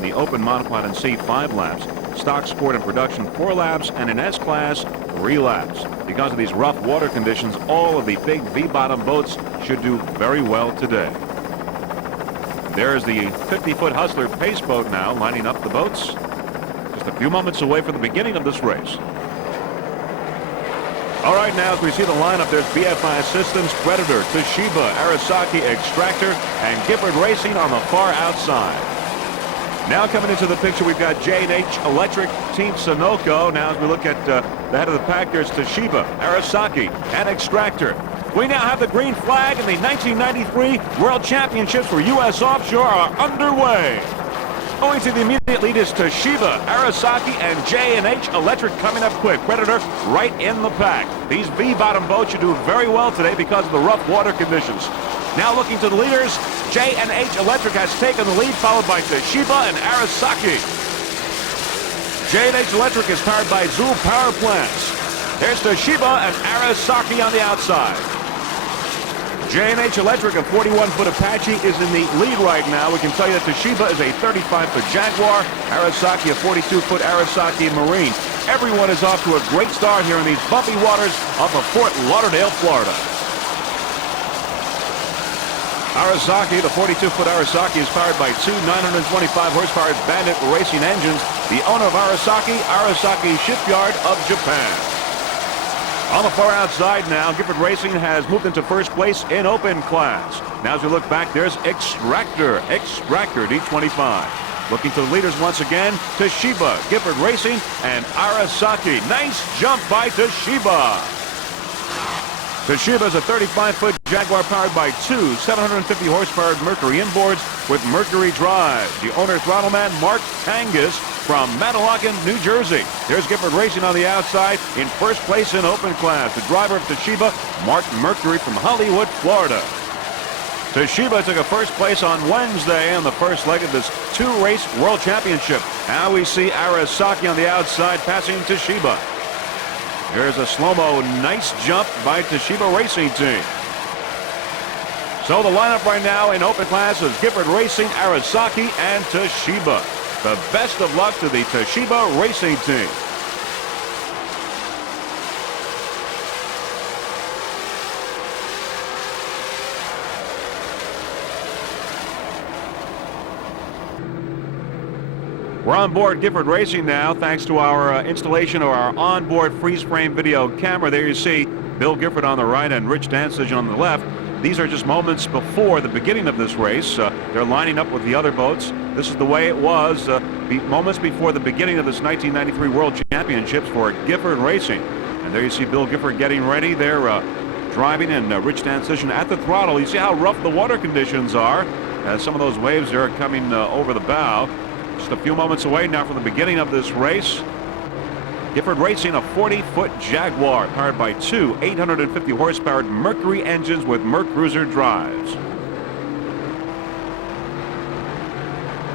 In the open monopod and C, 5 laps. Stock Sport and Production, 4 laps. And in S-Class, 3 laps. Because of these rough water conditions, all of the big V-bottom boats should do very well today. There's the 50-foot Hustler pace boat now lining up the boats. Just a few moments away from the beginning of this race. All right, now as we see the lineup, there's BFI Systems, Predator, Toshiba, Arisaki, Extractor, and Gifford Racing on the far outside. Now coming into the picture, we've got J&H Electric, Team Sunoco. Now as we look at the head of the pack, there's Toshiba, Arisaki, and Extractor. We now have the green flag, and the 1993 World Championships for U.S. Offshore are underway. Owing to the immediate lead is Toshiba, Arisaki, and J&H Electric coming up quick. Predator right in the pack. These V-bottom boats should do very well today because of the rough water conditions. Now looking to the leaders, J&H Electric has taken the lead, followed by Toshiba and Arisaki. J&H Electric is powered by Zool power plants. There's Toshiba and Arisaki on the outside. J&H Electric, a 41-foot Apache, is in the lead right now. We can tell you that Toshiba is a 35-foot Jaguar, Arisaki a 42-foot Arisaki Marine. Everyone is off to a great start here in these bumpy waters off of Fort Lauderdale, Florida. Arisaki, the 42-foot Arisaki, is powered by two 925-horsepower Bandit racing engines. The owner of Arisaki, Arisaki Shipyard of Japan. On the far outside now, Gifford Racing has moved into first place in open class. Now as we look back, there's Extractor D25. Looking to the leaders once again, Toshiba, Gifford Racing, and Arisaki. Nice jump by Toshiba. Toshiba is a 35-foot Jaguar powered by two 750-horsepower Mercury inboards with Mercury drive. The owner throttleman, Mark Tangus, from Manalacan, New Jersey. There's Gifford Racing on the outside in first place in open class. The driver of Toshiba, Mark Mercury from Hollywood, Florida. Toshiba took a first place on Wednesday in the first leg of this two-race World Championship. Now we see Arisaki on the outside passing Toshiba. Here's a slow-mo, nice jump by Toshiba Racing Team. So the lineup right now in open class is Gifford Racing, Arisaki, and Toshiba. The best of luck to the Toshiba Racing Team. We're on board Gifford Racing now, thanks to our installation of our onboard freeze-frame video camera. There you see Bill Gifford on the right and Rich Dantzig on the left. These are just moments before the beginning of this race. They're lining up with the other boats. This is the way it was moments before the beginning of this 1993 World Championships for Gifford Racing. And there you see Bill Gifford getting ready. They're driving, and Rich Dantzig at the throttle. You see how rough the water conditions are. Some of those waves are coming over the bow. Just a few moments away now from the beginning of this race. Gifford Racing, a 40-foot Jaguar powered by two 850-horsepower Mercury engines with Mercruiser drives.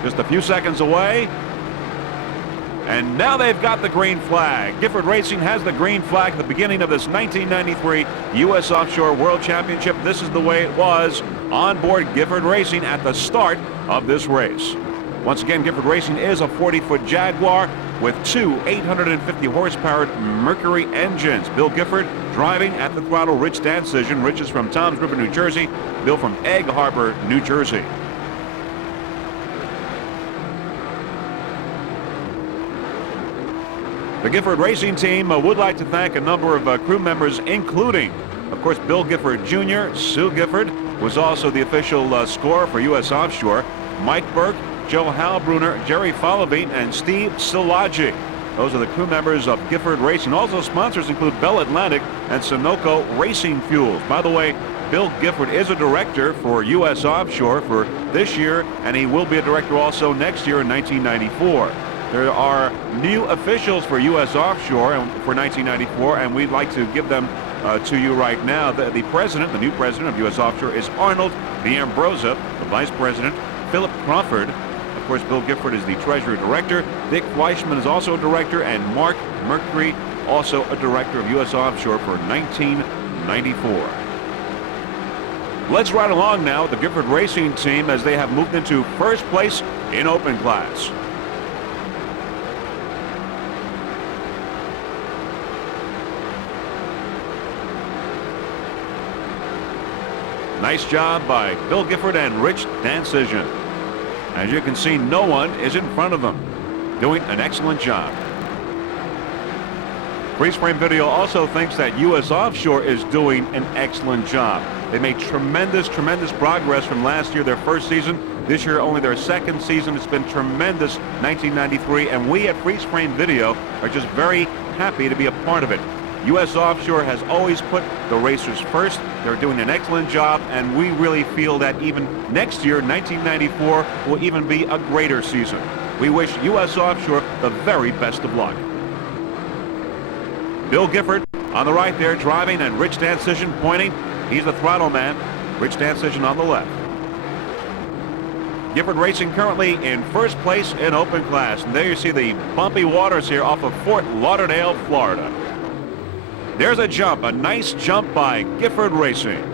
Just a few seconds away. And now they've got the green flag. Gifford Racing has the green flag at the beginning of this 1993 U.S. Offshore World Championship. This is the way it was on board Gifford Racing at the start of this race. Once again, Gifford Racing is a 40-foot Jaguar with two 850-horsepower Mercury engines. Bill Gifford driving at the throttle. Rich Dantzig. Rich is from Toms River, New Jersey. Bill from Egg Harbor, New Jersey. The Gifford Racing Team would like to thank a number of crew members, including, of course, Bill Gifford Jr., Sue Gifford was also the official scorer for U.S. Offshore, Mike Burke, Joe Halbruner, Jerry Followbeat, and Steve Szilagyi. Those are the crew members of Gifford Racing. Also sponsors include Bell Atlantic and Sunoco Racing Fuels. By the way, Bill Gifford is a director for U.S. Offshore for this year, and he will be a director also next year in 1994. There are new officials for U.S. Offshore for 1994, and we'd like to give them to you right now. The new president of U.S. Offshore is Arnold D'Ambrosa. The vice president, Philip Crawford. Of course, Bill Gifford is the treasurer director. Dick Fleischman is also a director, and Mark Mercury, also a director of U.S. Offshore for 1994. Let's ride along now with the Gifford Racing Team as they have moved into first place in open class. Nice job by Bill Gifford and Rich Dancision. As you can see, no one is in front of them, doing an excellent job. Freeze Frame Video also thinks that U.S. Offshore is doing an excellent job. They made tremendous progress from last year, their first season. This year, only their second season. It's been tremendous, 1993, and we at Freeze Frame Video are just very happy to be a part of it. U.S. Offshore has always put the racers first. They're doing an excellent job, and we really feel that even next year, 1994, will even be a greater season. We wish U.S. Offshore the very best of luck. Bill Gifford on the right there driving, and Rich Dancision pointing. He's the throttle man. Rich Dancision on the left. Gifford Racing currently in first place in open class. And there you see the bumpy waters here off of Fort Lauderdale, Florida. There's a jump, a nice jump by Gifford Racing.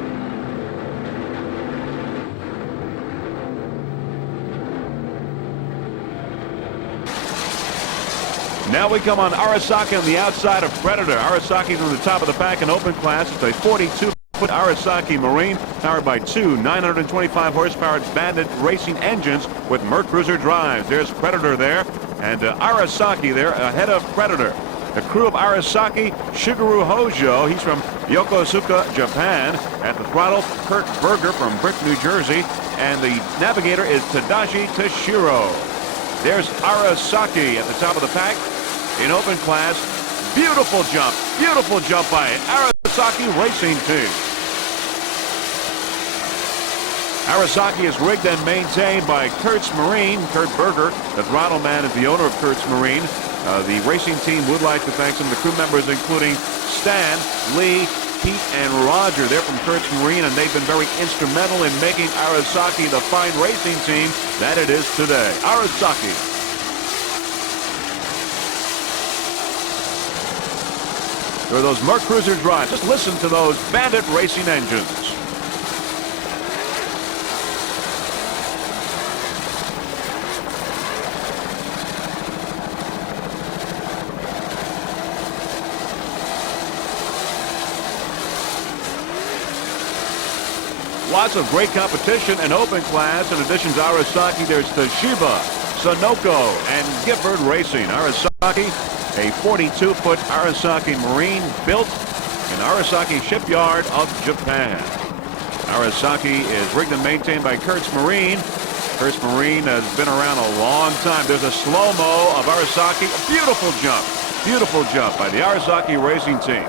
Now we come on Arasaka on the outside of Predator. Arasaki from the top of the pack in open class. It's a 42-foot Arasaki Marine powered by two 925 horsepower Bandit racing engines with Mercruiser drives. There's Predator there, and Arasaki there ahead of Predator. The crew of Arasaki, Shigeru Hojo, he's from Yokosuka, Japan. At the throttle, Kurt Berger from Brick, New Jersey. And the navigator is Tadashi Toshiro. There's Arasaki at the top of the pack in open class. Beautiful jump by Arasaki Racing Team. Arasaki is rigged and maintained by Kurtz Marine. Kurt Berger, the throttle man, is the owner of Kurtz Marine. The racing team would like to thank some of the crew members, including Stan, Lee, Pete, and Roger. They're from Kurtz Marine, and they've been very instrumental in making Arasaki the fine racing team that it is today. Arasaki. There are those Mercruiser drives. Just listen to those Bandit racing engines. Lots of great competition in open class. In addition to Arasaki, there's Toshiba, Sunoco, and Gifford Racing. Arasaki, a 42-foot Arasaki Marine built in Arasaki Shipyard of Japan. Arasaki is rigged and maintained by Kurtz Marine. Kurtz Marine has been around a long time. There's a slow-mo of Arasaki. A beautiful jump by the Arasaki Racing Team.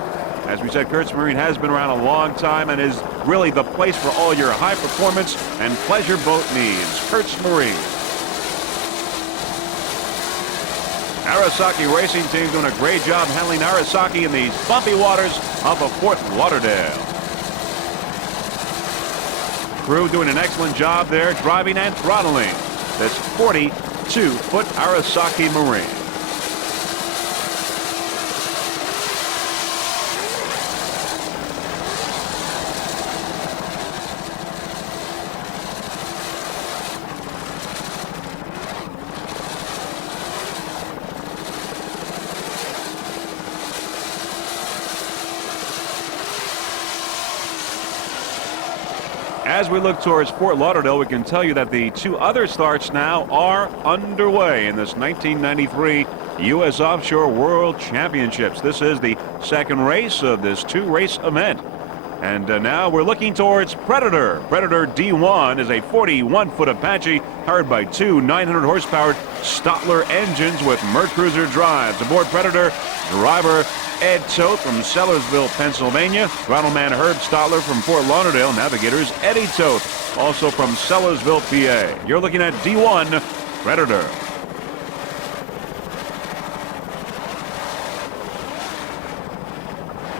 As we said, Kurtz Marine has been around a long time and is really the place for all your high performance and pleasure boat needs. Kurtz Marine. Arasaki Racing Team doing a great job handling Arasaki in these bumpy waters off of Fort Lauderdale. Crew doing an excellent job there, driving and throttling this 42-foot Arasaki Marine. As we look towards Fort Lauderdale, we can tell you that the two other starts now are underway in this 1993 U.S. Offshore World Championships. This is the second race of this two-race event. And now we're looking towards Predator. Predator D1 is a 41-foot Apache powered by two 900-horsepower Stotler engines with Mercruiser drives. Aboard Predator, driver Ed Toth from Sellersville, Pennsylvania. Throttle man Herb Stotler from Fort Lauderdale. Navigator is Eddie Toth, also from Sellersville, PA. You're looking at D1 Predator.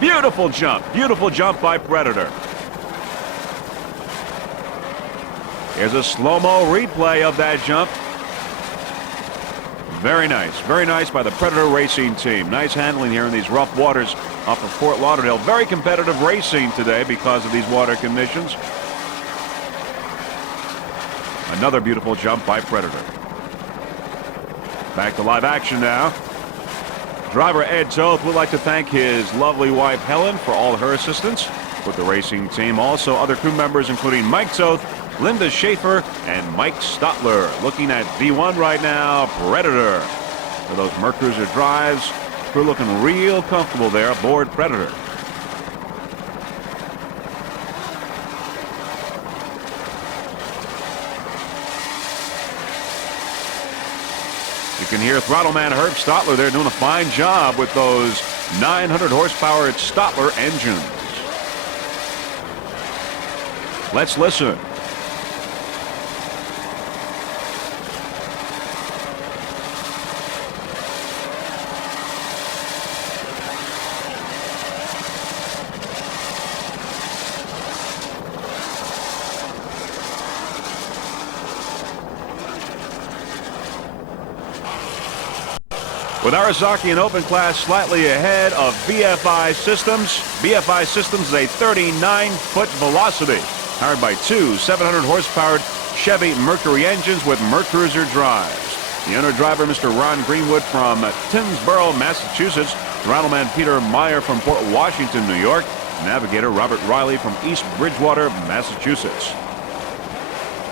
Beautiful jump by Predator. Here's a slow-mo replay of that jump. Very nice by the Predator Racing Team. Nice handling here in these rough waters off of Fort Lauderdale. Very competitive racing today because of these water conditions. Another beautiful jump by Predator. Back to live action now. Driver Ed Toth would like to thank his lovely wife Helen for all her assistance with the racing team. Also, other crew members including Mike Toth, Linda Schaefer, and Mike Stotler. Looking at D1 right now, Predator. For those Mercruiser drives, crew looking real comfortable there aboard Predator. You can hear throttle man Herb Stotler there doing a fine job with those 900 horsepower Stotler engines. Let's listen. With Arisaki in open class slightly ahead of BFI Systems. BFI Systems is a 39-foot Velocity, powered by two 700 horsepower Chevy Mercury engines with Mercruiser drives. The owner-driver, Mr. Ron Greenwood from Tinsboro, Massachusetts. Rattleman Peter Meyer from Port Washington, New York. Navigator Robert Riley from East Bridgewater, Massachusetts.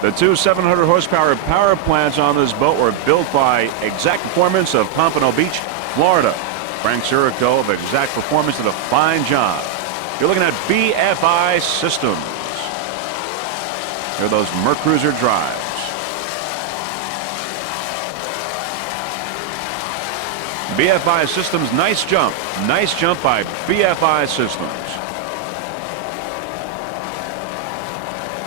The two 700 horsepower power plants on this boat were built by Exact Performance of Pompano Beach, Florida. Frank Sirico of Exact Performance did a fine job. You're looking at BFI Systems. Here are those Mercruiser drives. BFI Systems, nice jump. Nice jump by BFI Systems.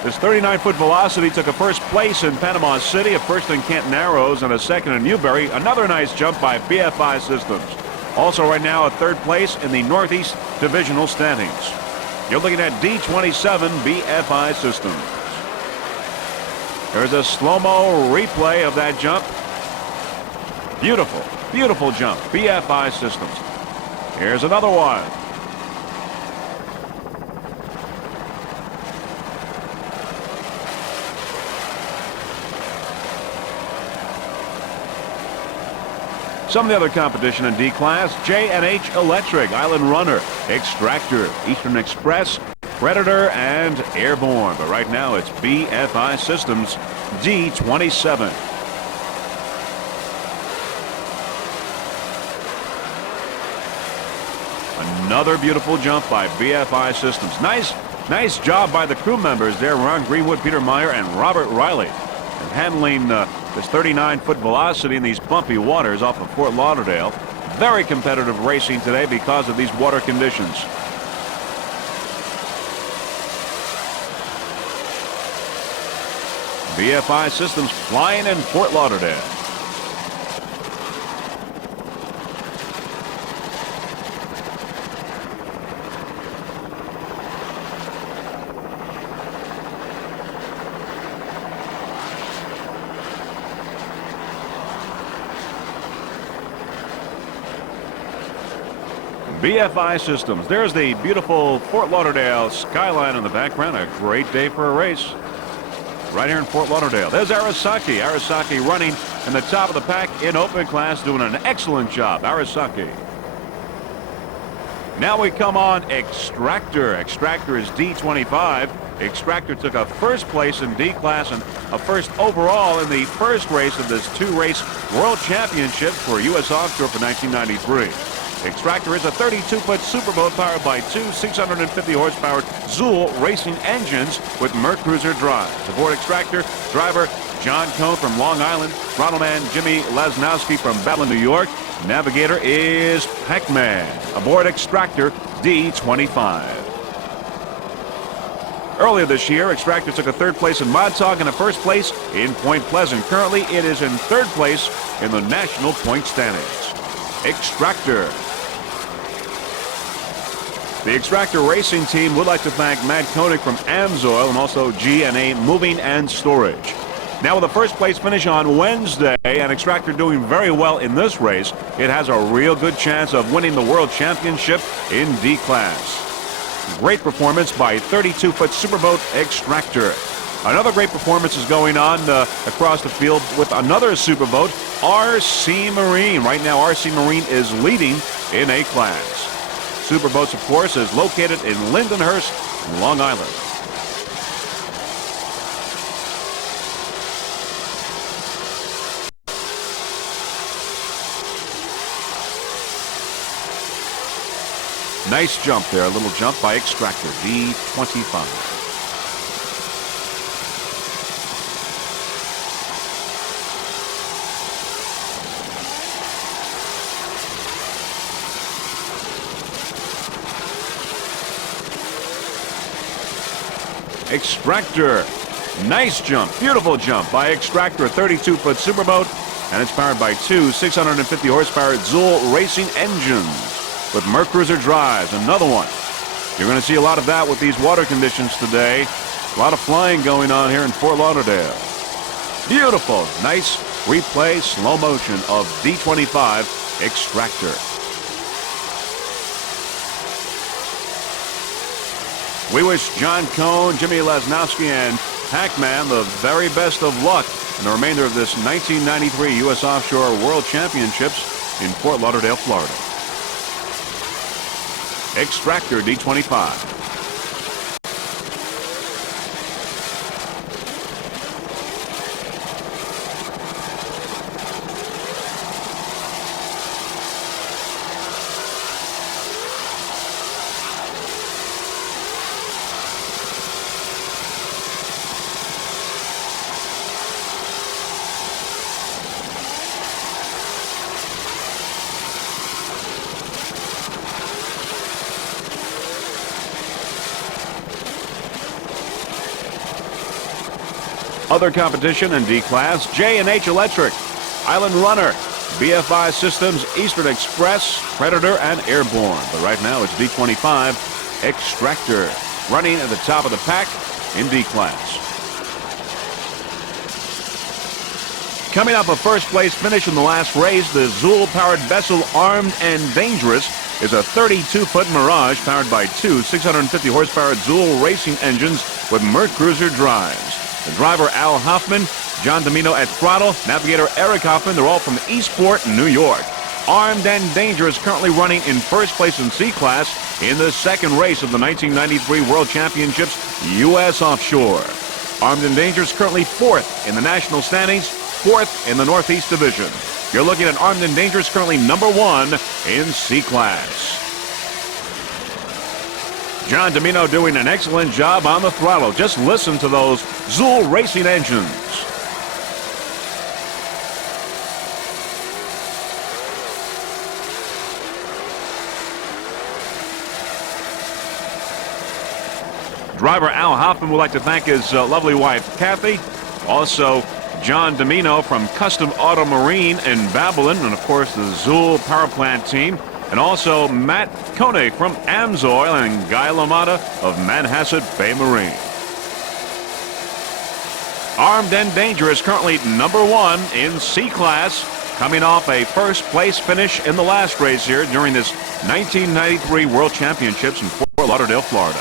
This 39-foot Velocity took a first place in Panama City, a first in Canton Narrows, and a second in Newberry. Another nice jump by BFI Systems. Also right now a third place in the Northeast Divisional standings. You're looking at D27 BFI Systems. There's a slow-mo replay of that jump. Beautiful, beautiful jump. BFI Systems. Here's another one. Some of the other competition in D-Class, J&H Electric, Island Runner, Extractor, Eastern Express, Predator, and Airborne. But right now it's BFI Systems, D27. Another beautiful jump by BFI Systems. Nice job by the crew members there, Ron Greenwood, Peter Meyer, and Robert Riley, and handling this 39-foot Velocity in these bumpy waters off of Fort Lauderdale. Very competitive racing today because of these water conditions. BFI Systems flying in Fort Lauderdale. BFI Systems. There's the beautiful Fort Lauderdale skyline in the background. A great day for a race right here in Fort Lauderdale. There's Arisaki. Arisaki running in the top of the pack in open class, doing an excellent job. Arisaki. Now we come on Extractor. Extractor is D25. Extractor took a first place in D class and a first overall in the first race of this two-race World Championship for U.S. Offshore for 1993. Extractor is a 32-foot superboat powered by two 650 horsepower Zool racing engines with Mercruiser drives. Aboard Extractor, driver John Cohn from Long Island, throttleman Jimmy Lasnowski from Bethlehem, New York. Navigator is Pac-Man. Aboard Extractor, D25. Earlier this year, Extractor took a third place in Montauk and a first place in Point Pleasant. Currently, it is in third place in the national point standings. Extractor. The Extractor racing team would like to thank Matt Koenig from Amsoil and also G&A Moving and Storage. Now with a first place finish on Wednesday and Extractor doing very well in this race, it has a real good chance of winning the World Championship in D class. Great performance by 32-foot superboat Extractor. Another great performance is going on across the field with another superboat, RC Marine. Right now, RC Marine is leading in A class. Superboats, of course, is located in Lindenhurst, Long Island. Nice jump there, a little jump by Extractor, D25. Extractor, nice jump, beautiful jump by Extractor, 32-foot superboat, and it's powered by two 650 horsepower Zool racing engines with Mercruiser drives. Another one. You're going to see a lot of that with these water conditions today. A lot of flying going on here in Fort Lauderdale. Beautiful, nice replay, slow motion of D25 Extractor. We wish John Cohn, Jimmy Lasnowski, and Pac-Man the very best of luck in the remainder of this 1993 U.S. Offshore World Championships in Fort Lauderdale, Florida. Extractor, D25. Other competition in D-Class, J&H Electric, Island Runner, BFI Systems, Eastern Express, Predator, and Airborne. But right now it's D25 Extractor, running at the top of the pack in D-Class. Coming up, a first-place finish in the last race, the Zool-powered vessel Armed and Dangerous is a 32-foot Mirage powered by two 650 horsepower Zool racing engines with Mercruiser drives. The driver, Al Hoffman, John Domino at throttle, navigator Eric Hoffman, they're all from Eastport, New York. Armed and Dangerous currently running in first place in C-Class in the second race of the 1993 World Championships U.S. Offshore. Armed and Dangerous currently fourth in the national standings, fourth in the Northeast Division. You're looking at Armed and Dangerous currently number one in C-Class. John Domino doing an excellent job on the throttle. Just listen to those Zool racing engines. Driver Al Hoffman would like to thank his lovely wife, Kathy. Also, John Domino from Custom Auto Marine in Babylon, and of course the Zool Power Plant team. And also Matt Koenig from Amsoil and Guy LaMotta of Manhasset Bay Marine. Armed and Dangerous currently number one in C-Class, coming off a first-place finish in the last race here during this 1993 World Championships in Fort Lauderdale, Florida.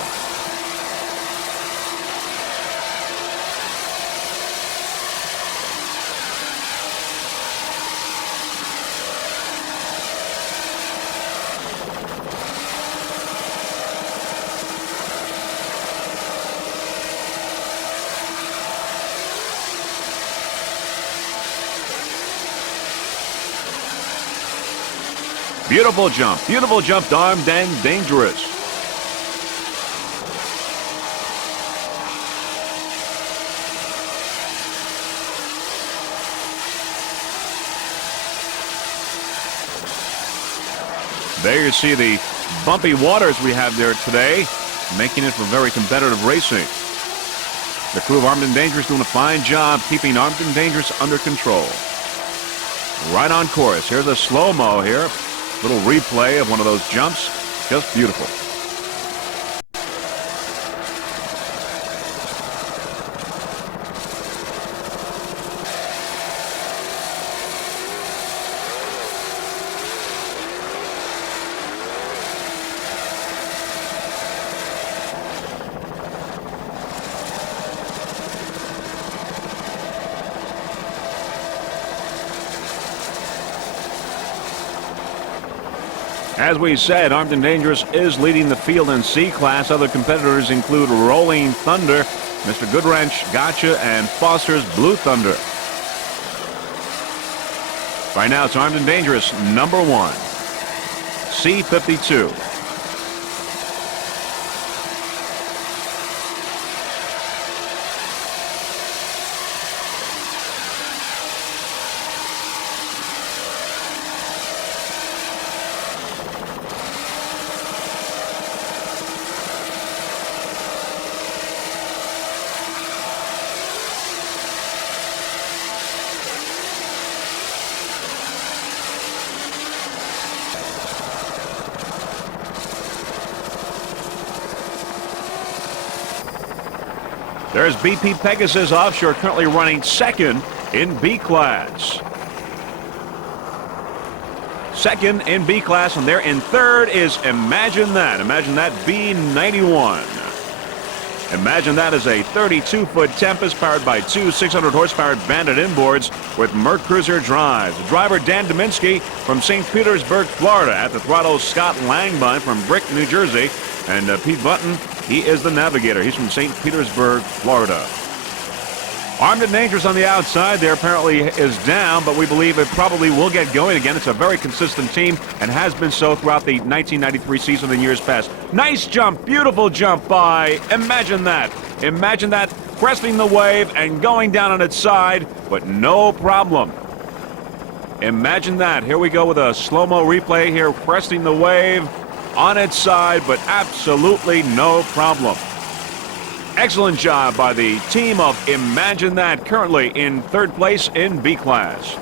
Beautiful jump, Armed and Dangerous. There you see the bumpy waters we have there today, making it for very competitive racing. The crew of Armed and Dangerous doing a fine job keeping Armed and Dangerous under control. Right on course. Here's a slow-mo here. Little replay of one of those jumps. Just beautiful. As we said, Armed and Dangerous is leading the field in C-Class. Other competitors include Rolling Thunder, Mr. Goodwrench, Gotcha, and Foster's Blue Thunder. Right now, it's Armed and Dangerous, number 1, C-52. There's BP Pegasus Offshore, currently running second in B class. Second in B class, and there in third is Imagine That. Imagine That B91. Imagine That is a 32-foot Tempest powered by two 600-horsepower Bandit inboards with Merc Cruiser drives. The driver, Dan Dominski from St. Petersburg, Florida. At the throttle, Scott Langbine from Brick, New Jersey. And Pete Button, he is the navigator. He's from St. Petersburg, Florida. Armed and Dangerous on the outside there apparently is down, but we believe it probably will get going again. It's a very consistent team and has been so throughout the 1993 season and years past. Nice jump, beautiful jump by Imagine That. Imagine That cresting the wave and going down on its side, but no problem. Imagine That. Here we go with a slow-mo replay here, cresting the wave on its side, but absolutely no problem. Excellent job by the team of Imagine That, currently in third place in B class.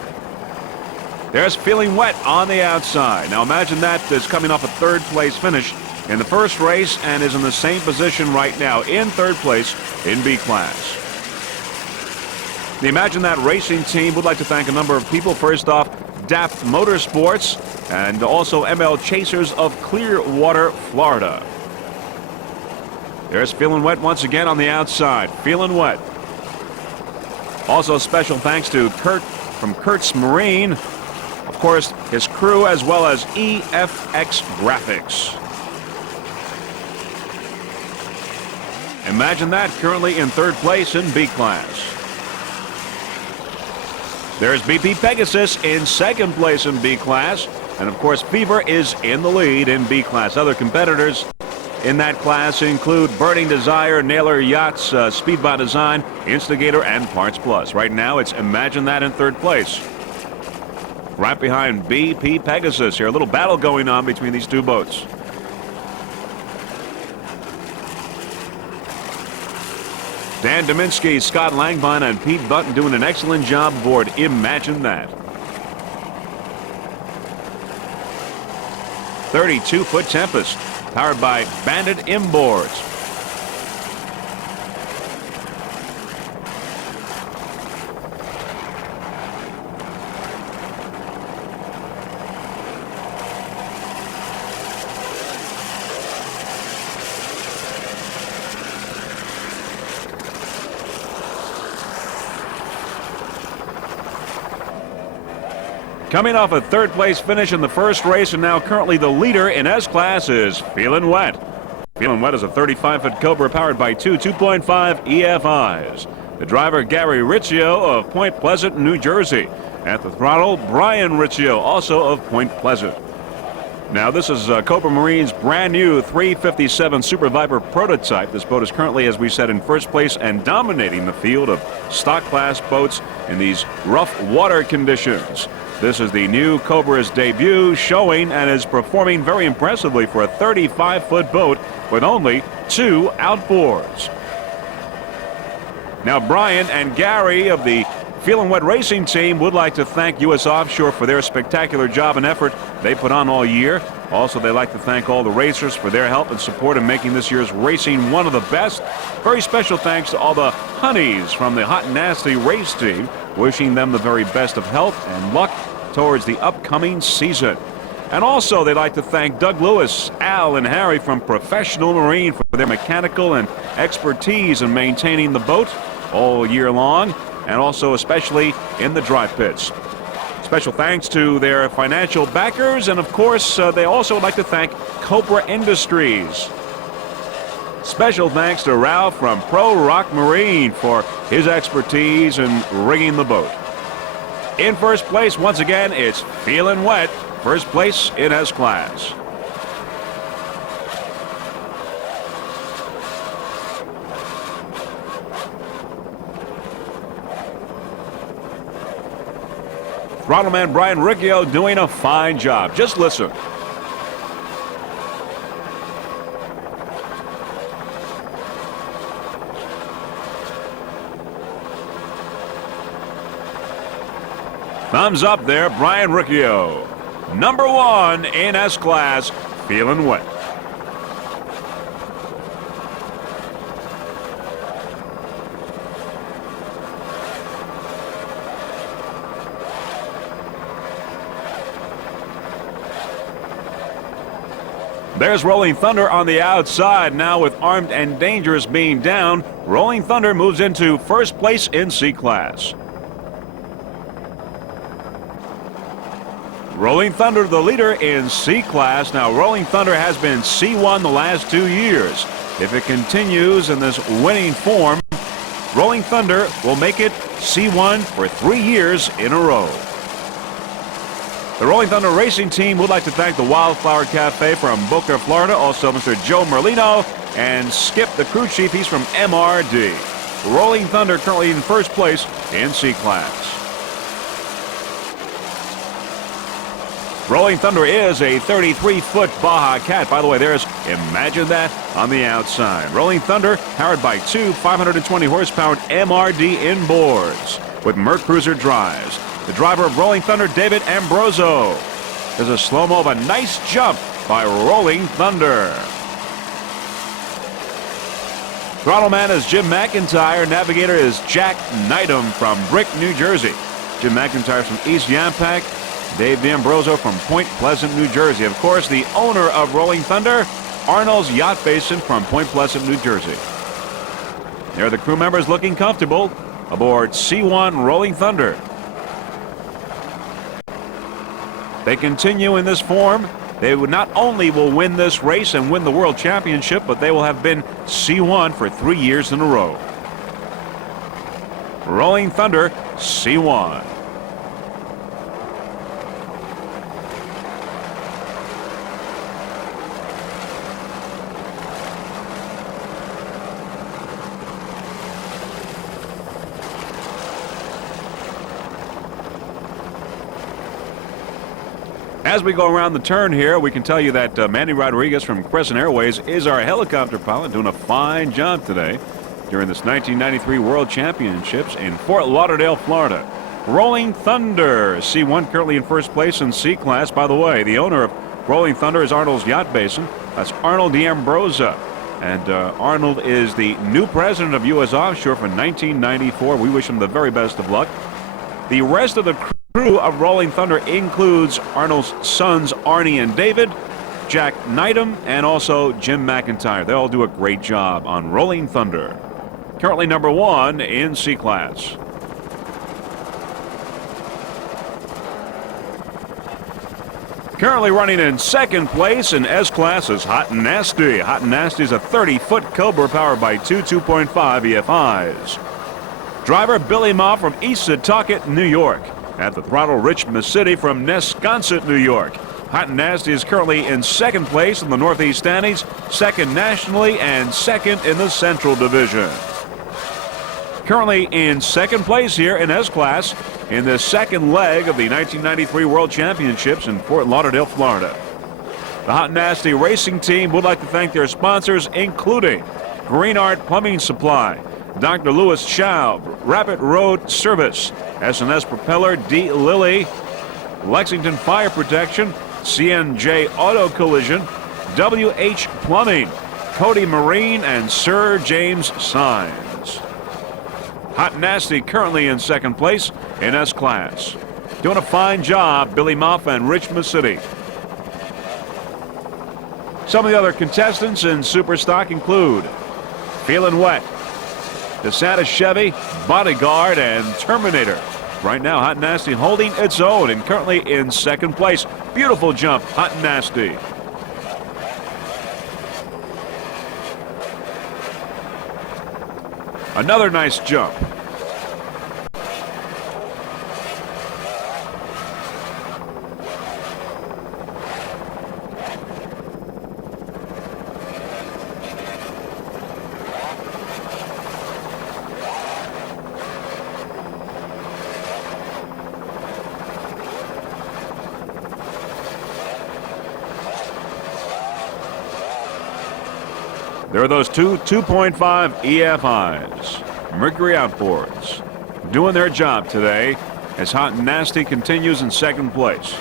There's Feeling Wet on the outside. Now Imagine That is coming off a third place finish in the first race and is in the same position right now in third place in B class. The Imagine That racing team would like to thank a number of people. First off, Daft Motorsports and also ML Chasers of Clearwater, Florida. There's Feeling Wet once again on the outside. Feeling Wet. Also special thanks to Kurt from Kurt's Marine. Of course, his crew as well as EFX Graphics. Imagine That currently in third place in B class. There's BP Pegasus in second place in B class. And of course, Fever is in the lead in B class. Other competitors in that class include Burning Desire, Naylor Yachts, Speedbot Design, Instigator, and Parts Plus. Right now, it's Imagine That in third place. Right behind BP Pegasus here. A little battle going on between these two boats. Dan Dominski, Scott Langbine, and Pete Button doing an excellent job aboard Imagine That. 32-foot Tempest, powered by Bandit inboards. Coming off a third place finish in the first race and now currently the leader in S-Class is Feeling Wet. Feeling Wet is a 35-foot Cobra powered by two 2.5 EFIs. The driver, Gary Riccio of Point Pleasant, New Jersey. At the throttle, Brian Riccio, also of Point Pleasant. Now, this is Cobra Marine's brand new 357 Super Viper prototype. This boat is currently, as we said, in first place and dominating the field of stock class boats in these rough water conditions. This is the new Cobra's debut, showing and is performing very impressively for a 35-foot boat with only two outboards. Now, Brian and Gary of the Feeling Wet Racing Team would like to thank U.S. Offshore for their spectacular job and effort they put on all year. Also, they'd like to thank all the racers for their help and support in making this year's racing one of the best. Very special thanks to all the honeys from the Hot and Nasty race team, wishing them the very best of health and luck towards the upcoming season. And also, they'd like to thank Doug Lewis, Al, and Harry from Professional Marine for their mechanical and expertise in maintaining the boat all year long, and also especially in the dry pits. Special thanks to their financial backers, and of course, they also would like to thank Cobra Industries. Special thanks to Ralph from Pro Rock Marine for his expertise in rigging the boat. In first place, once again, it's Feelin' Wet, first place in S-Class. Throttleman Brian Riccio doing a fine job. Just listen. Thumbs up there, Brian Riccio. Number 1 in S-Class, Feelin' Wet. There's Rolling Thunder on the outside now with Armed and Dangerous being down. Rolling Thunder moves into first place in C-Class. Rolling Thunder, the leader in C-Class. Now, Rolling Thunder has been C1 the last 2 years. If it continues in this winning form, Rolling Thunder will make it C1 for 3 years in a row. The Rolling Thunder Racing Team would like to thank the Wildflower Cafe from Boca, Florida. Also, Mr. Joe Merlino and Skip, the crew chief. He's from MRD. Rolling Thunder currently in first place in C-Class. Rolling Thunder is a 33-foot Baja Cat. By the way, there's, imagine that, on the outside. Rolling Thunder, powered by 2 520-horsepower MRD inboards with Merc Cruiser drives. The driver of Rolling Thunder, David Ambroso. There's a slow-mo of a nice jump by Rolling Thunder. Throttleman is Jim McIntyre. Navigator is Jack Knightham from Brick, New Jersey. Jim McIntyre from East Yampac. Dave D'Ambrosio from Point Pleasant, New Jersey. Of course, the owner of Rolling Thunder, Arnold's Yacht Basin from Point Pleasant, New Jersey. There are the crew members looking comfortable aboard C1 Rolling Thunder. They continue in this form. They would not only will win this race and win the World Championship, but they will have been C1 for 3 years in a row. Rolling Thunder, C1. As we go around the turn here, we can tell you that Manny Rodriguez from Crescent Airways is our helicopter pilot, doing a fine job today during this 1993 World Championships in Fort Lauderdale, Florida. Rolling Thunder, C1, currently in first place in C-Class. By the way, the owner of Rolling Thunder is Arnold's Yacht Basin. That's Arnold D'Ambrosa. And Arnold is the new president of U.S. Offshore for 1994. We wish him the very best of luck. The rest of the crew of Rolling Thunder includes Arnold's sons Arnie and David, Jack Knightham, and also Jim McIntyre. They all do a great job on Rolling Thunder. Currently number 1 in C-Class. Currently running in second place in S-Class is Hot and Nasty. Hot and Nasty is a 30-foot Cobra powered by 2.5 EFIs. Driver Billy Ma from East Setauket, New York. At the throttle, Rich Masidi from Nesconset, New York. Hot and Nasty is currently in second place in the Northeast standings, second nationally, and second in the Central Division. Currently in second place here in S-Class in the second leg of the 1993 World Championships in Fort Lauderdale, Florida. The Hot and Nasty Racing Team would like to thank their sponsors, including Green Art Plumbing Supply, Dr. Louis Schaub, Rapid Road Service, S&S Propeller, D. Lilly, Lexington Fire Protection, CNJ Auto Collision, WH Plumbing, Cody Marine, and Sir James Signs. Hot and Nasty currently in second place in S-Class. Doing a fine job, Billy Moff and Rich Masidi. Some of the other contestants in Super Stock include Feelin' Wet, DeSantis Chevy, Bodyguard, and Terminator. Right now, Hot and Nasty holding its own and currently in second place. Beautiful jump, Hot and Nasty. Another nice jump. There are those two 2.5 EFIs, Mercury outboards, doing their job today as Hot and Nasty continues in second place.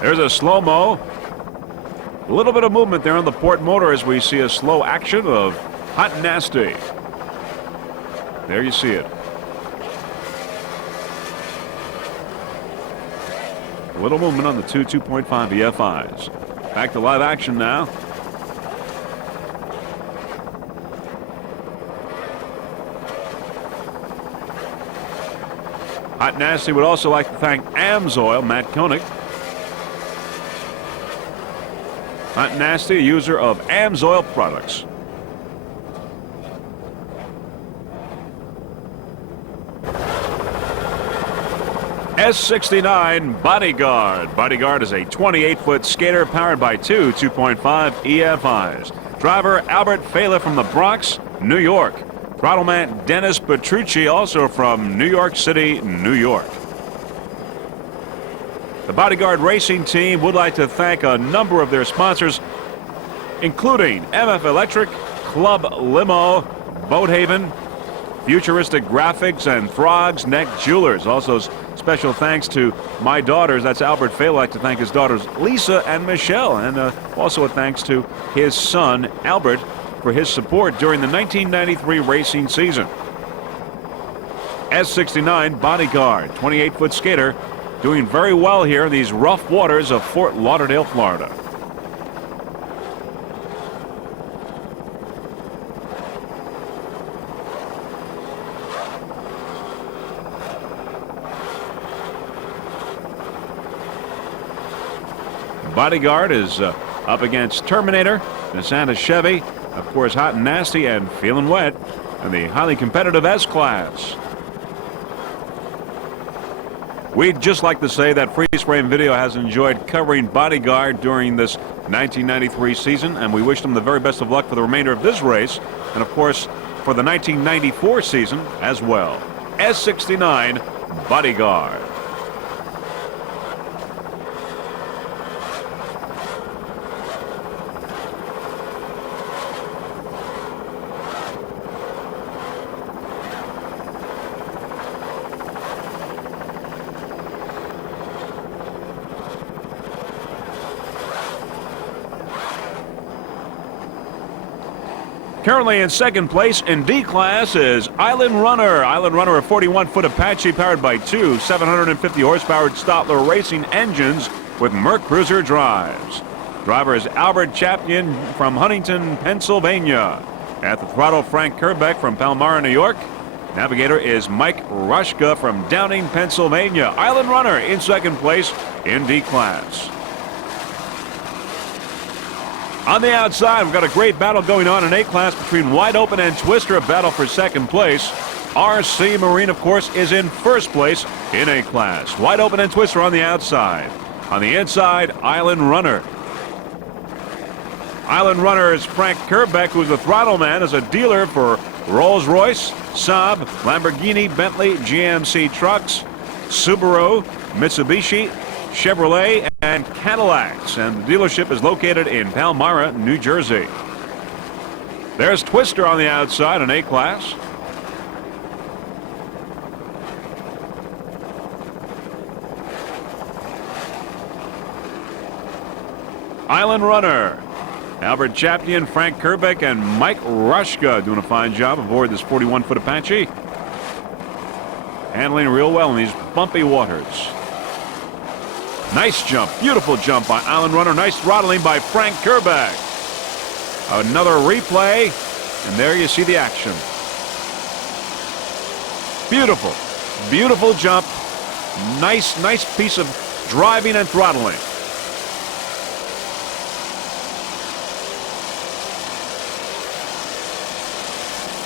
There's a slow-mo. A little bit of movement there on the port motor as we see a slow action of Hot and Nasty. There you see it. A little movement on the two 2.5 EFIs. Back to live action now. Hot and Nasty would also like to thank AMSOIL, Matt Koenig. Hot and Nasty, a user of AMSOIL products. S69 Bodyguard. Bodyguard is a 28-foot skater powered by two 2.5 EFIs. Driver Albert Fela from the Bronx, New York. Throttleman Dennis Petrucci, also from New York City, New York. The Bodyguard Racing Team would like to thank a number of their sponsors, including MF Electric, Club Limo, Boathaven, Futuristic Graphics, and Frog's Neck Jewelers. Also, special thanks to my daughters. That's Albert Fela. I'd like to thank his daughters Lisa and Michelle, and also a thanks to his son Albert for his support during the 1993 racing season. S69 Bodyguard, 28-foot skater, doing very well here in these rough waters of Fort Lauderdale, Florida. Bodyguard is up against Terminator, Nissan Chevy, of course Hot and Nasty, and Feeling Wet, and the highly competitive S-Class. We'd just like to say that Freeze Frame Video has enjoyed covering Bodyguard during this 1993 season, and we wish them the very best of luck for the remainder of this race, and of course for the 1994 season as well. S69 Bodyguard. Currently in second place in D class is Island Runner. Island Runner, a 41-foot Apache powered by two 750 horsepower Stotler racing engines with Merc Cruiser drives. Driver is Albert Chapman from Huntington, Pennsylvania. At the throttle, Frank Kerbeck from Palmyra, New York. Navigator is Mike Rushka from Downing, Pennsylvania. Island Runner in second place in D class. On the outside, we've got a great battle going on in A-Class between Wide Open and Twister, a battle for second place. RC Marine, of course, is in first place in A-Class. Wide Open and Twister on the outside. On the inside, Island Runner. Island Runner is Frank Kerbeck, who's the throttle man, as a dealer for Rolls-Royce, Saab, Lamborghini, Bentley, GMC trucks, Subaru, Mitsubishi, Chevrolet, and Cadillacs, and the dealership is located in Palmyra, New Jersey. There's Twister on the outside in A-Class. Island Runner, Albert Chapman, Frank Kerbeck, and Mike Rushka doing a fine job aboard this 41-foot Apache. Handling real well in these bumpy waters. Nice jump. Beautiful jump by Island Runner. Nice throttling by Frank Kerbeck. Another replay, and there you see the action. Beautiful. Beautiful jump. Nice piece of driving and throttling.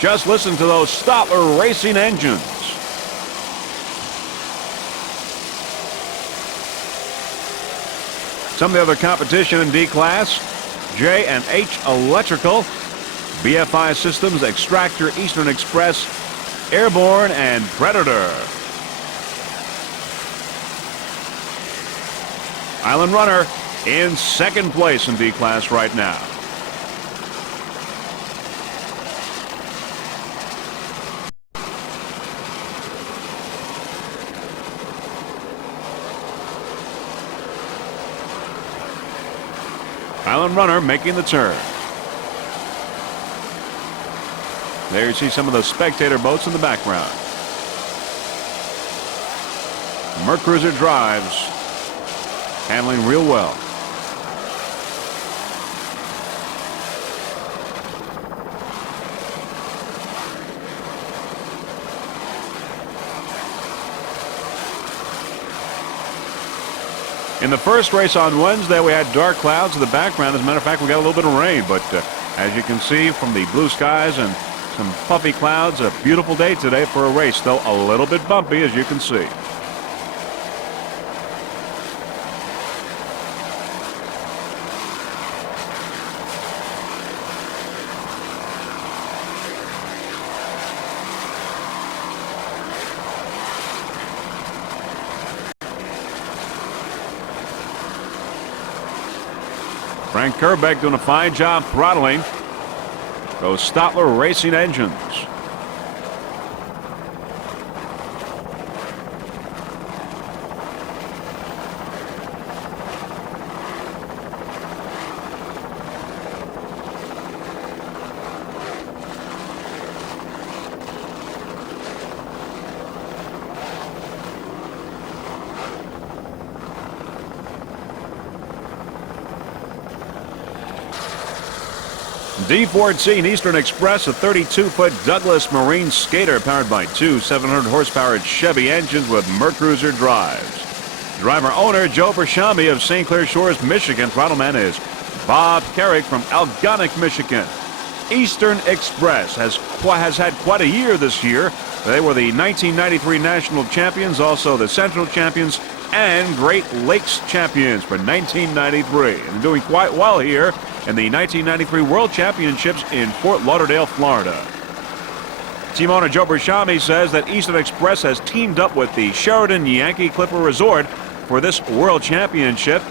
Just listen to those Stotler racing engines. Some of the other competition in D class: J and H Electrical, BFI Systems, Extractor, Eastern Express, Airborne, and Predator. Island Runner in second place in D class right now. Island Runner making the turn. There you see some of the spectator boats in the background. Mercruiser drives, handling real well. In the first race on Wednesday, we had dark clouds in the background. As a matter of fact, we got a little bit of rain, but as you can see from the blue skies and some puffy clouds, a beautiful day today for a race, though a little bit bumpy, as you can see. Frank Kerbeck doing a fine job throttling those Stotler racing engines. D14 Eastern Express, a 32-foot Douglas Marine skater powered by two 700-horsepower Chevy engines with Mercruiser drives. Driver owner Joe Bershami of St. Clair Shores, Michigan. Throttleman is Bob Carrick from Algonac, Michigan. Eastern Express has had quite a year this year. They were the 1993 national champions, also the Central champions and Great Lakes champions for 1993. And doing quite well here in the 1993 World Championships in Fort Lauderdale, Florida. Team owner Joe Bershami says that Eastern Express has teamed up with the Sheraton Yankee Clipper Resort for this World Championship.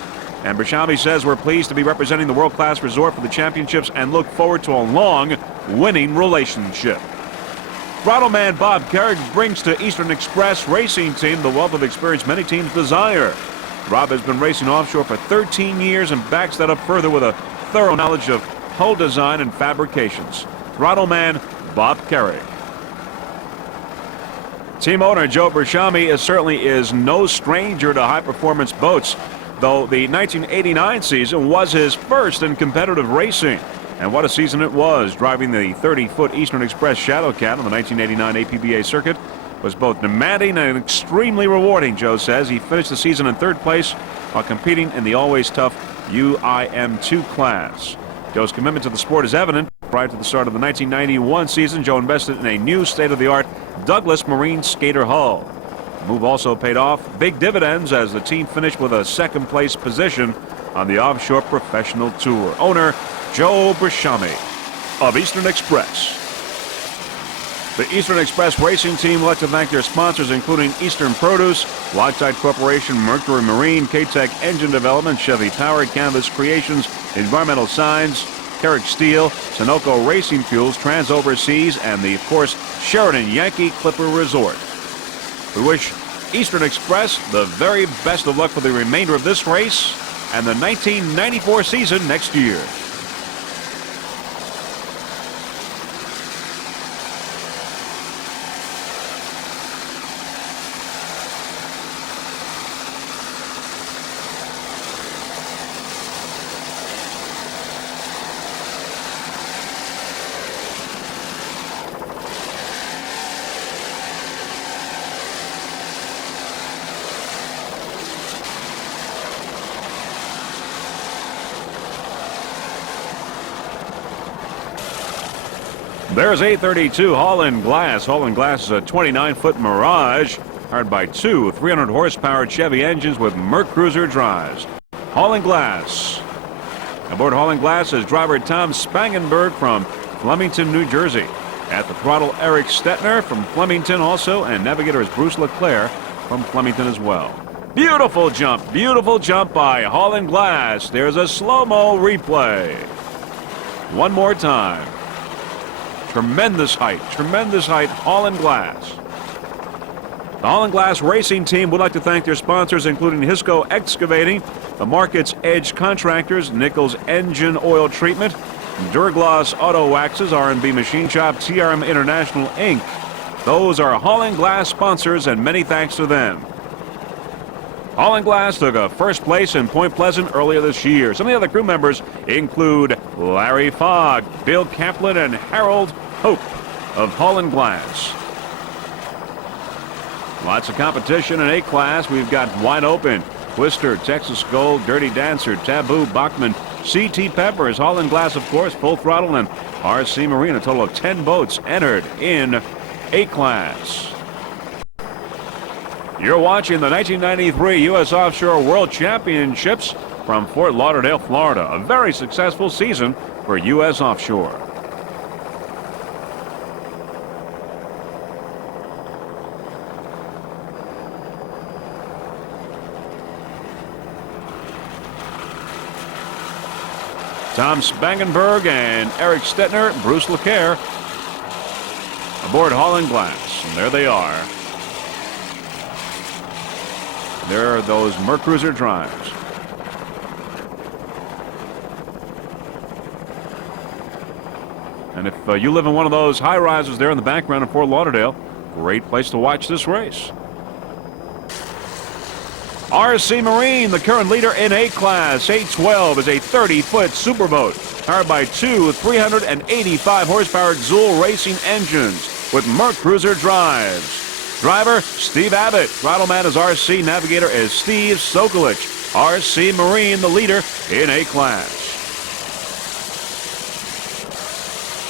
And Bershami says we're pleased to be representing the world-class resort for the championships and look forward to a long winning relationship. Throttleman Bob Carrick brings to Eastern Express racing team the wealth of experience many teams desire. Rob has been racing offshore for 13 years and backs that up further with a thorough knowledge of hull design and fabrications. Throttleman Bob Carrick. Team owner Joe Bershami certainly is no stranger to high-performance boats, though the 1989 season was his first in competitive racing. And what a season it was. Driving the 30-foot Eastern Express Shadow Cat on the 1989 APBA circuit was both demanding and extremely rewarding, Joe says. He finished the season in third place while competing in the always tough UIM2 class. Joe's commitment to the sport is evident. Prior to the start of the 1991 season, Joe invested in a new state-of-the-art Douglas Marine skater hull. The move also paid off big dividends as the team finished with a second-place position on the Offshore Professional Tour. Owner Joe Bershami of Eastern Express. The Eastern Express racing team would like to thank their sponsors, including Eastern Produce, Loctite Corporation, Mercury Marine, K-Tech Engine Development, Chevy Power, Canvas Creations, Environmental Signs, Carrick Steel, Sunoco Racing Fuels, Trans Overseas, and the, of course, Sheraton Yankee Clipper Resort. We wish Eastern Express the very best of luck for the remainder of this race and the 1994 season next year. There's 832 Holland Glass. Holland Glass is a 29-foot Mirage, powered by two 300-horsepower Chevy engines with Mercruiser drives. Holland Glass. Aboard Holland Glass is driver Tom Spangenberg from Flemington, New Jersey. At the throttle, Eric Stetner from Flemington also, and navigator is Bruce LeClaire from Flemington as well. Beautiful jump by Holland Glass. There's a slow-mo replay. One more time. Tremendous height, Holland Glass. The Holland Glass racing team would like to thank their sponsors, including Hisco Excavating, the Market's Edge Contractors, Nichols Engine Oil Treatment, Durglass Auto Waxes, R&B Machine Shop, TRM International, Inc. Those are Holland Glass sponsors, and many thanks to them. Holland Glass took a first place in Point Pleasant earlier this year. Some of the other crew members include Larry Fogg, Bill Kaplan, and Harold Hope of Holland Glass. Lots of competition in A-Class. We've got Wide Open, Twister, Texas Gold, Dirty Dancer, Taboo, Bachman, C.T. Peppers, Holland Glass, of course, Full Throttle, and R.C. Marine. A total of 10 boats entered in A-Class. You're watching the 1993 U.S. Offshore World Championships from Fort Lauderdale, Florida. A very successful season for U.S. Offshore. Tom Spangenberg and Eric Stetner, Bruce LeClaire aboard Holland Glass. And there they are. There are those Mercruiser drives. And if you live in one of those high rises there in the background in Fort Lauderdale, great place to watch this race. R.C. Marine, the current leader in A-Class. 812 is a 30-foot superboat powered by two 385-horsepower Zool racing engines with Mercruiser drives. Driver, Steve Abbott. Throttle man is R.C. Navigator is Steve Sokolich. R.C. Marine, the leader in A-Class.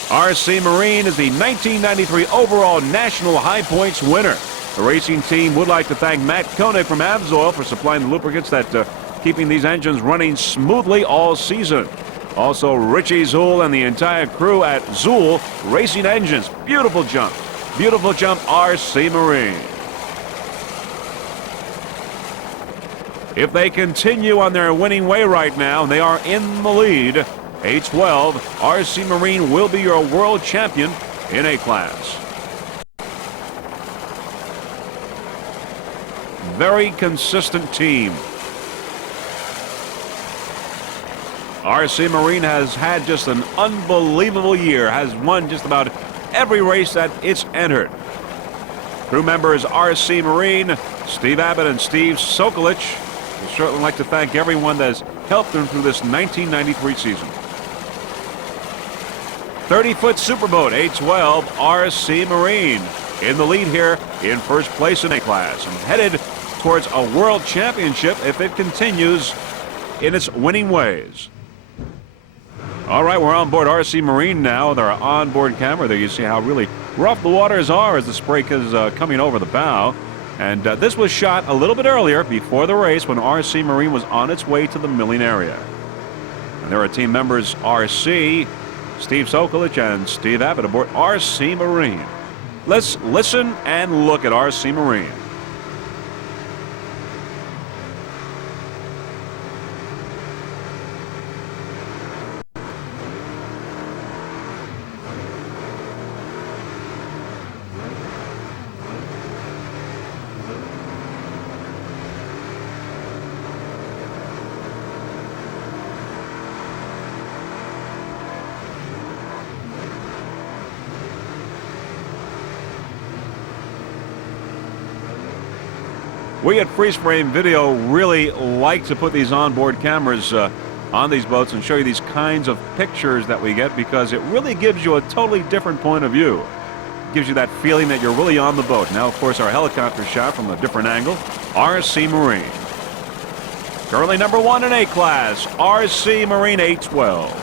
R.C. Marine is the 1993 overall National High Points winner. The racing team would like to thank Matt Koenig from Avsoil for supplying the lubricants that keeping these engines running smoothly all season. Also, Richie Zool and the entire crew at Zool Racing Engines. Beautiful jump, R.C. Marine. If they continue on their winning way right now, and they are in the lead, 812, R.C. Marine will be your world champion in A-Class. Very consistent team. R.C. Marine has had just an unbelievable year, has won just about every race that it's entered. Crew members R.C. Marine, Steve Abbott, and Steve Sokolich. We'd certainly like to thank everyone that has helped them through this 1993 season. 30-foot superboat, 812, R.C. Marine. In the lead here in first place in A-Class and headed towards a world championship if it continues in its winning ways. All right, we're on board R.C. Marine now with our onboard camera. There you see how really rough the waters are as the spray is coming over the bow. And this was shot a little bit earlier before the race when R.C. Marine was on its way to the milling area. And there are team members R.C., Steve Sokolich, and Steve Abbott aboard R.C. Marine. Let's listen and look at R.C. Marine. We at Freeze Frame Video really like to put these onboard cameras on these boats and show you these kinds of pictures that we get because it really gives you a totally different point of view. It gives you that feeling that you're really on the boat. Now, of course, our helicopter shot from a different angle, R.C. Marine. Currently number one in A-Class, R.C. Marine 812.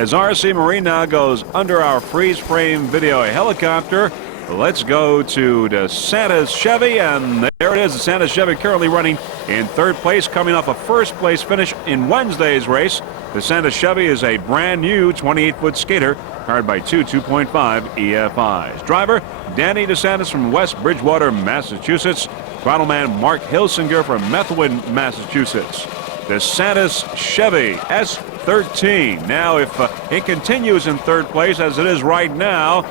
as RC Marine now goes under our freeze frame video helicopter. Let's go to DeSantis Chevy, and there it is. DeSantis Chevy currently running in third place, coming off a first place finish in Wednesday's race. DeSantis Chevy is a brand new 28-foot skater powered by two 2.5 EFIs. Driver Danny DeSantis from West Bridgewater, Massachusetts. Throttleman Mark Hilsinger from Methuen, Massachusetts. DeSantis Chevy S13. Now, if it continues in third place as it is right now,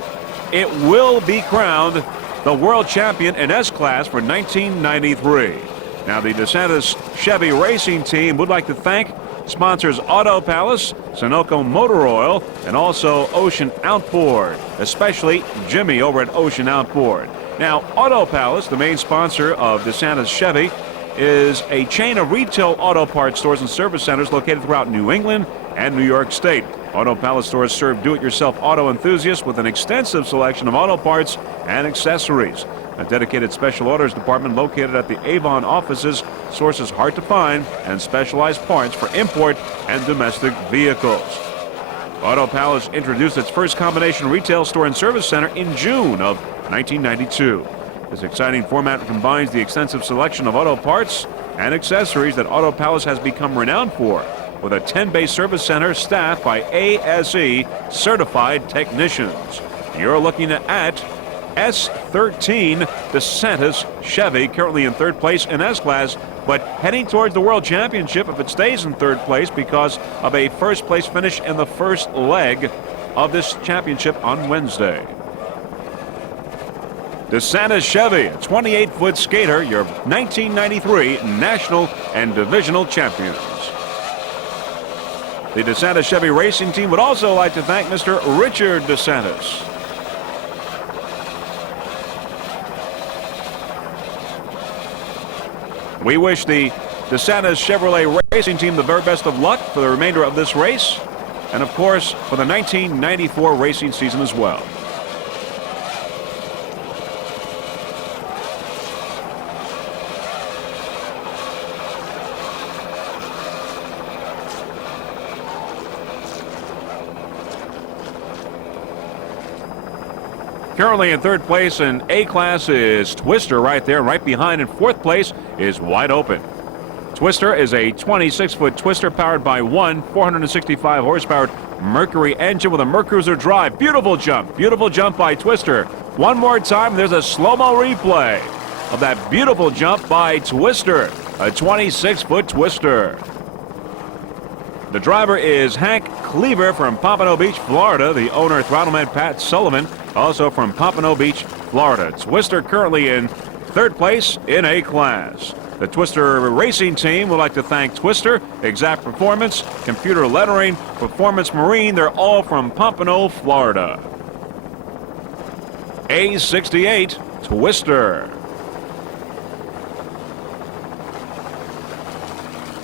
it will be crowned the world champion in S-Class for 1993. Now, the DeSantis Chevy racing team would like to thank sponsors Auto Palace, Sunoco Motor Oil, and also Ocean Outboard, especially Jimmy over at Ocean Outboard. Now, Auto Palace, the main sponsor of DeSantis Chevy, is a chain of retail auto parts stores and service centers located throughout New England and New York State. Auto Palace stores serve do-it-yourself auto enthusiasts with an extensive selection of auto parts and accessories. A dedicated special orders department located at the Avon offices sources hard to find and specialized parts for import and domestic vehicles. Auto Palace introduced its first combination retail store and service center in June of 1992. This exciting format combines the extensive selection of auto parts and accessories that Auto Palace has become renowned for, with a 10-bay service center staffed by ASE certified technicians. You're looking at S13 DeSantis Chevy, currently in third place in S-Class, but heading towards the World Championship if it stays in third place because of a first place finish in the first leg of this championship on Wednesday. DeSantis Chevy, a 28-foot skater, your 1993 national and divisional champions. The DeSantis Chevy racing team would also like to thank Mr. Richard DeSantis. We wish the DeSantis Chevrolet racing team the very best of luck for the remainder of this race, and of course for the 1994 racing season as well. Currently in third place in A-Class is Twister right there. Right behind in fourth place is Wide Open. Twister is a 26-foot Twister powered by one 465 horsepower Mercury engine with a Mercruiser drive. Beautiful jump by Twister. One more time, there's a slow-mo replay of that beautiful jump by Twister, a 26-foot Twister. The driver is Hank Cleaver from Pompano Beach, Florida. The owner, Throttleman Pat Sullivan, also from Pompano Beach, Florida. Twister currently in third place in A-Class. The Twister racing team would like to thank Twister, Exact Performance, Computer Lettering, Performance Marine. They're all from Pompano, Florida. A68 Twister.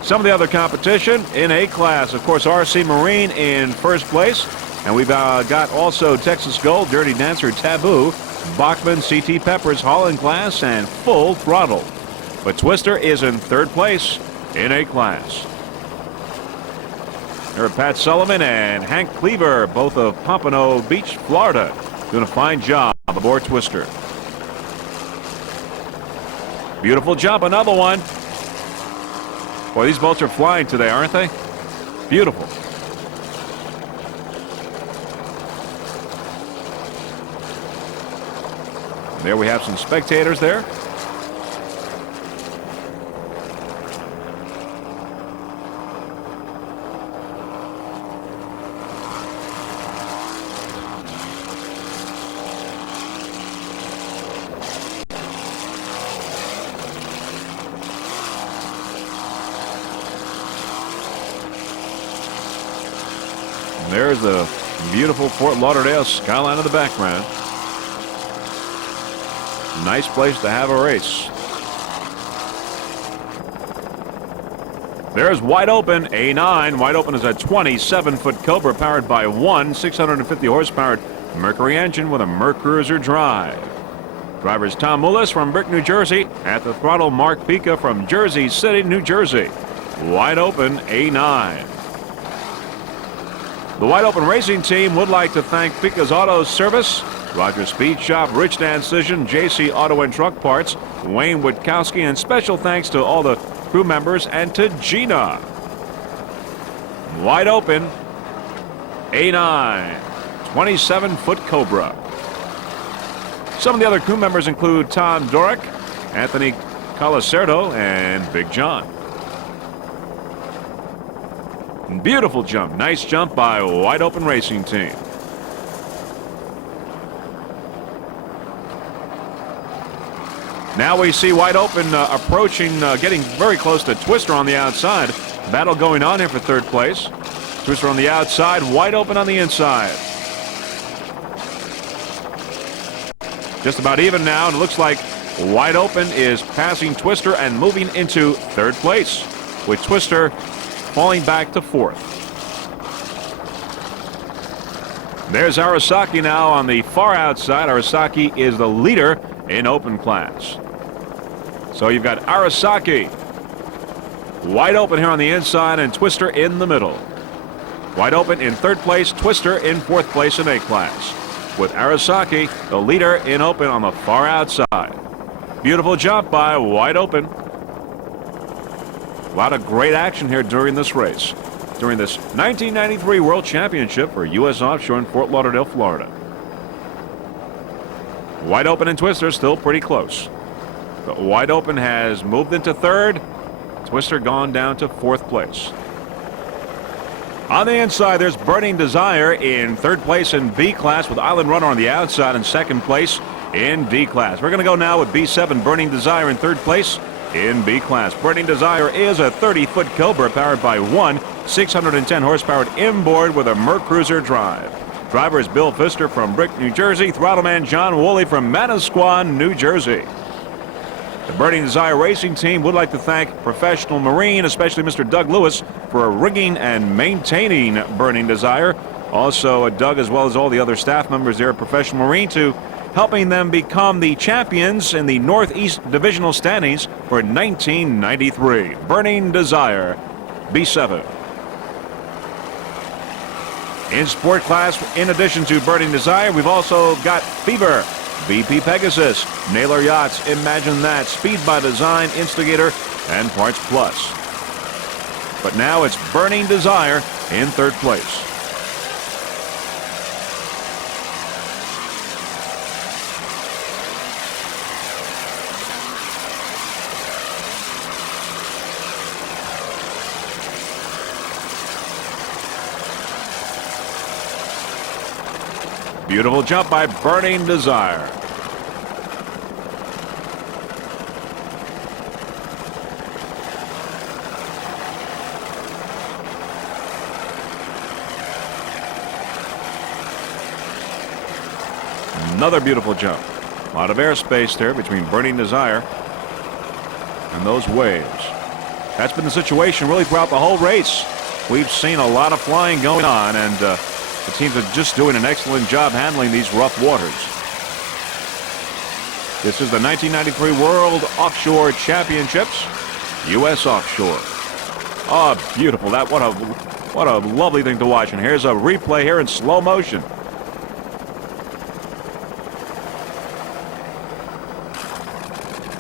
Some of the other competition in A-Class, of course, RC Marine in first place. And we've got also Texas Gold, Dirty Dancer, Taboo, Bachman, CT Peppers, Holland Class, and Full Throttle. But Twister is in third place in A-Class. There are Pat Sullivan and Hank Cleaver, both of Pompano Beach, Florida, doing a fine job aboard Twister. Beautiful jump, another one. Boy, these boats are flying today, aren't they? Beautiful. There we have some spectators there. There's the beautiful Fort Lauderdale skyline in the background. Nice place to have a race. There's Wide Open, A9. Wide Open is a 27-foot Cobra powered by one 650 horsepower Mercury engine with a Mercruiser drive. Drivers Tom Mullis from Brick, New Jersey. At the throttle, Mark Pica from Jersey City, New Jersey. Wide Open, A9. The Wide Open Racing Team would like to thank Pika's Auto Service, Rogers Speed Shop, Rich Decision, JC Auto and Truck Parts, Wayne Witkowski, and special thanks to all the crew members and to Gina. Wide Open, A9, 27-foot Cobra. Some of the other crew members include Tom Dorick, Anthony Colacerdo, and Big John. Beautiful jump. Nice jump by Wide Open Racing Team. Now we see Wide Open approaching, getting very close to Twister on the outside. Battle going on here for third place. Twister on the outside, Wide Open on the inside. Just about even now, and it looks like Wide Open is passing Twister and moving into third place, with Twister falling back to fourth. There's Arasaki now on the far outside. Arasaki is the leader in open class. So you've got Arasaki, Wide Open here on the inside, and Twister in the middle. Wide Open in third place, Twister in fourth place in A class, with Arasaki the leader in open on the far outside. Beautiful jump by Wide Open. A lot of great action here during this race, during this 1993 World Championship for U.S. Offshore in Fort Lauderdale, Florida. Wide Open and Twister still pretty close. But Wide Open has moved into third. Twister gone down to fourth place. On the inside, there's Burning Desire in third place in B class, with Island Runner on the outside in second place in D class. We're going to go now with B7, Burning Desire in third place in B class. Burning Desire is a 30-foot Cobra powered by one 610 horsepower inboard with a Mercruiser drive. Driver is Bill Pfister from Brick, New Jersey. Throttleman John Woolley from Manasquan, New Jersey. The Burning Desire Racing Team would like to thank Professional Marine, especially Mr. Doug Lewis, for rigging and maintaining Burning Desire. Also, Doug, as well as all the other staff members there at Professional Marine, to helping them become the champions in the Northeast Divisional standings for 1993. Burning Desire, B7. In sport class, in addition to Burning Desire, we've also got Fever, VP Pegasus, Naylor Yachts, Imagine That, Speed by Design, Instigator, and Parts Plus. But now it's Burning Desire in third place. Beautiful jump by Burning Desire. Another beautiful jump. A lot of airspace there between Burning Desire and those waves. That's been the situation really throughout the whole race. We've seen a lot of flying going on, and the teams are just doing an excellent job handling these rough waters. This is the 1993 World Offshore Championships, U.S. Offshore. Oh, beautiful. What a lovely thing to watch. And here's a replay here in slow motion.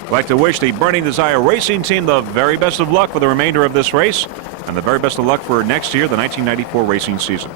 I'd like to wish the Burning Desire Racing Team the very best of luck for the remainder of this race, and the very best of luck for next year, the 1994 racing season.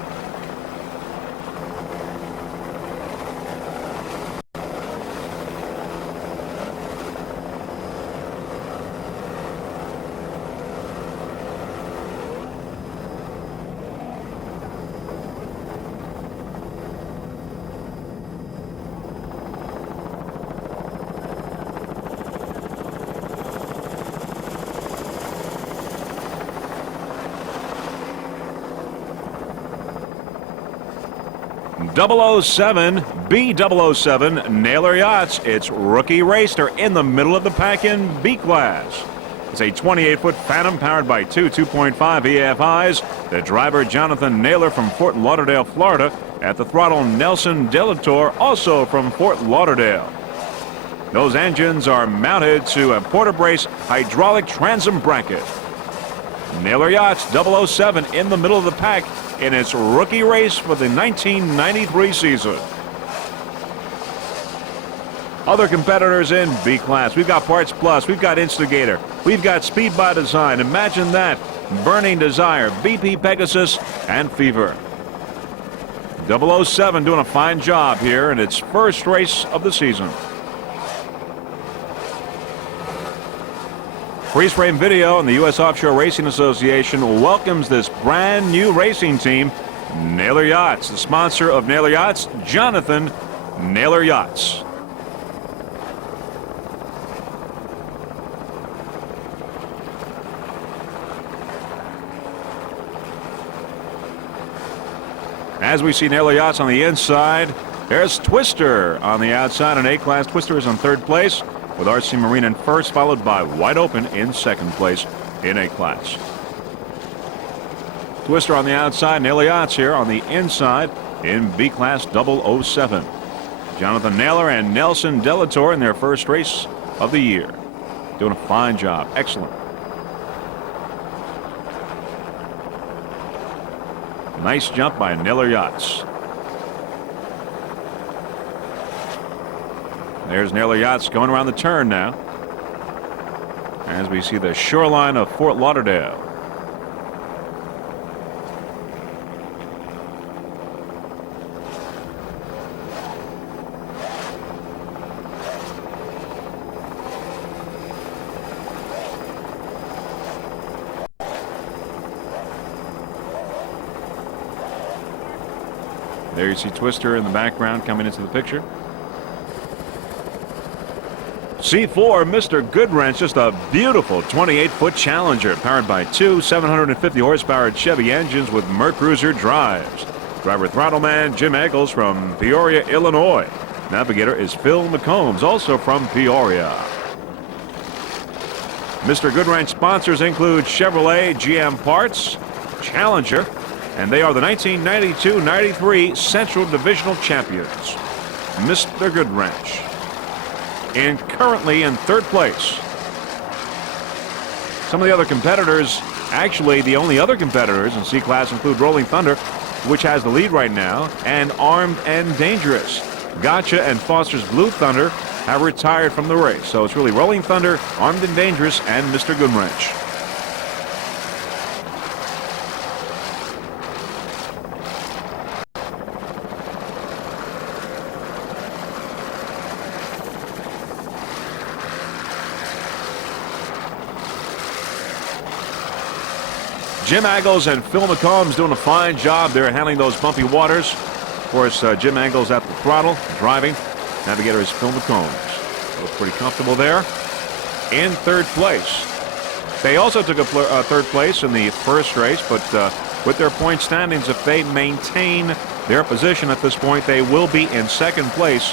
B007, Naylor Yachts. It's Rookie Racer in the middle of the pack in B class. It's a 28-foot Phantom powered by two 2.5 EFIs. The driver, Jonathan Naylor from Fort Lauderdale, Florida. At the throttle, Nelson Delator, also from Fort Lauderdale. Those engines are mounted to a Porter Brace hydraulic transom bracket. Naylor Yachts 007 in the middle of the pack in its rookie race for the 1993 season. Other competitors in B class. We've got Parts Plus, we've got Instigator, we've got Speed by Design. Imagine that. Burning Desire, BP Pegasus, and Fever. 007 doing a fine job here in its first race of the season. Freeze frame video, and the U.S. Offshore Racing Association welcomes this brand new racing team, Naylor Yachts. The sponsor of Naylor Yachts, Jonathan Naylor Yachts. As we see Naylor Yachts on the inside, there's Twister on the outside in A-Class. Twister is in third place, with RC Marine in first, followed by Wide Open in second place in A-Class. Twister on the outside, Naylor Yachts here on the inside in B-Class 007. Jonathan Naylor and Nelson Delator in their first race of the year. Doing a fine job. Excellent. Nice jump by Naylor Yachts. There's Naylor Yachts going around the turn now, as we see the shoreline of Fort Lauderdale. There you see Twister in the background coming into the picture. C4 Mr. Goodwrench, just a beautiful 28-foot Challenger powered by two 750 horsepower Chevy engines with Mercruiser drives. Driver Throttleman Jim Eggles from Peoria, Illinois. Navigator is Phil McCombs, also from Peoria. Mr. Goodwrench sponsors include Chevrolet, GM Parts, Challenger, and they are the 1992-93 Central Divisional Champions. Mr. Goodwrench. And currently in third place. Some of the other competitors, actually the only other competitors in C-Class include Rolling Thunder, which has the lead right now, and Armed and Dangerous. Gotcha and Foster's Blue Thunder have retired from the race. So it's really Rolling Thunder, Armed and Dangerous, and Mr. Goodwrench. Jim Eggles and Phil McCombs doing a fine job there handling those bumpy waters. Of course, Jim Eggles at the throttle, driving. Navigator is Phil McCombs. Both pretty comfortable there. In third place. They also took a third place in the first race, but with their point standings, if they maintain their position at this point, they will be in second place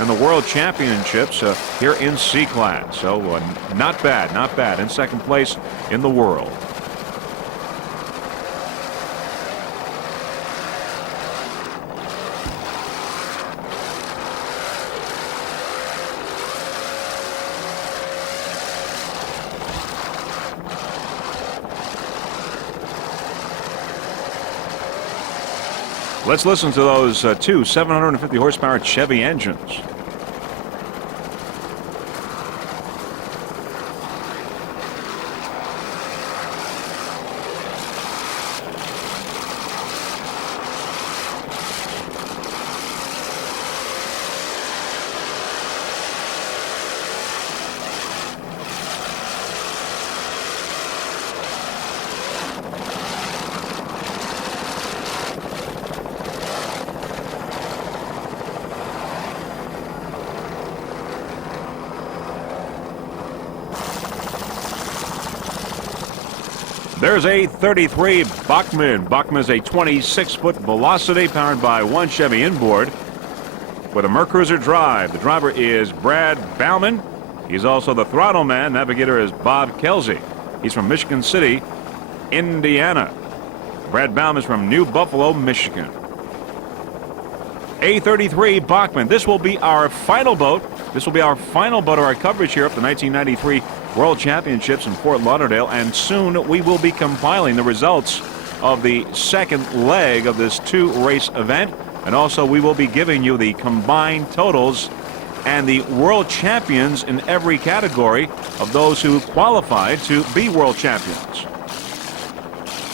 in the World Championships here in C-Class. So not bad, not bad. In second place in the world. Let's listen to those two 750 horsepower Chevy engines. There's a 33 Bachmann. Bachmann is a 26-foot Velocity powered by one Chevy inboard with a Mercruiser drive. The driver is Brad Bauman. He's also the throttle man. Navigator is Bob Kelsey. He's from Michigan City, Indiana. Brad Bauman is from New Buffalo, Michigan. A33 Bachmann. This will be our final boat. This will be our final boat of our coverage here at the 1993 World Championships in Fort Lauderdale, and soon we will be compiling the results of the second leg of this two-race event. And also, we will be giving you the combined totals and the world champions in every category of those who qualified to be world champions.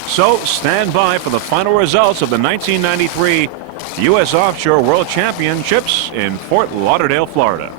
So stand by for the final results of the 1993 U.S. Offshore World Championships in Fort Lauderdale, Florida.